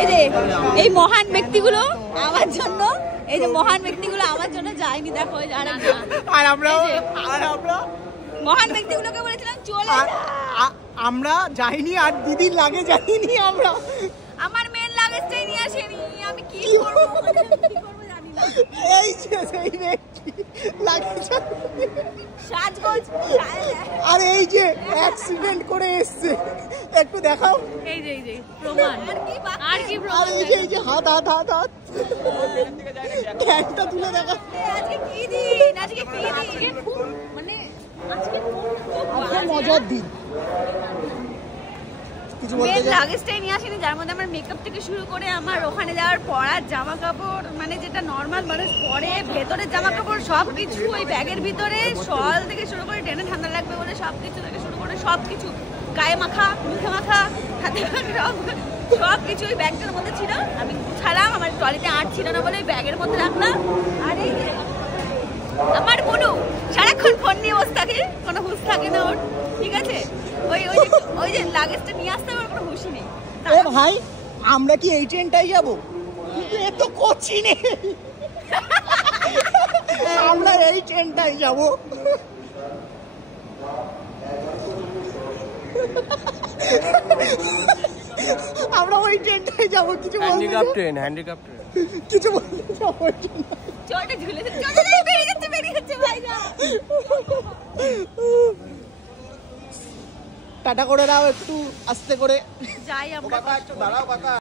এই যে এই মহান ব্যক্তিগুলো আমার জন্য, এই যে মহান ব্যক্তিগুলো আমার জন্য যায়নি, দেখো। আর আমরা মহান ব্যক্তিগুলোকে বলেছিলাম চলে আমরা যাইনি, আর দিদির লাগে যাইনি। আমরা আমার মেন লাগেজটাই নিয়ে আসেনি, আমি কি করবো জানি না। এই যে সেই ব্যক্তি লাগেজ সাজগোজ, আর এই যে অ্যাক্সিডেন্ট করে এসছে, একটু দেখাও। এই যে প্রমাণ, আর কি প্রমাণ? এই যে হাত হাত হাত হাত ট্যাগটা তুলে দেখা। আজকে কি দিন, আজকে কি দিন, মানে আজকে খুব মজার দিন। মেন লাগেজটাই নিয়ে আসেনি, যার মধ্যে আমার মেকআপ থেকে শুরু করে আমার ওখানে যাওয়ার পরার জামা কাপড়, মানে যেটা নর্মাল মানুষ পরে, ভেতরের জামা কাপড় সবকিছু ওই ব্যাগের ভিতরে, শল থেকে শুরু করে, ট্রেনে ঠান্ডা লাগবে বলে সবকিছু থেকে শুরু করে সবকিছু, গায়ে মাখা, মুখে মাখা, হাতে সবকিছু ওই ব্যাগটার মধ্যে ছিল। আমি গুছালাম, আমার ট্রলিতে আট ছিল না বলে ওই ব্যাগের মধ্যে রাখলাম। আর এই আমার বোনু সারাক্ষণ ফোন নিয়ে বসে থাকে, কোনো হুঁশ থাকে না ওর, ঠিক আছে? ওই যে লাগেজটা নিয়ে আসতে আমার কোনো হুঁশই নেই। এ ভাই, আমরা কি এই ট্রেনটাই যাবো? এ তো কোচি নেই, আমরা এই ট্রেনটাই যাবো। আমরা ওই ট্রেনটাই যাবো। কিছু হ্যান্ডিক্যাপ ট্রেন, হ্যান্ডিক্যাপ ট্রেন, কিছু বলতে যাবো। চলটা ঝুলে বেরিয়ে যাচ্ছে ভাই না। টাটা করে দাও একটু আস্তে করে। যাই আমরা। দাঁড়াও কাকা।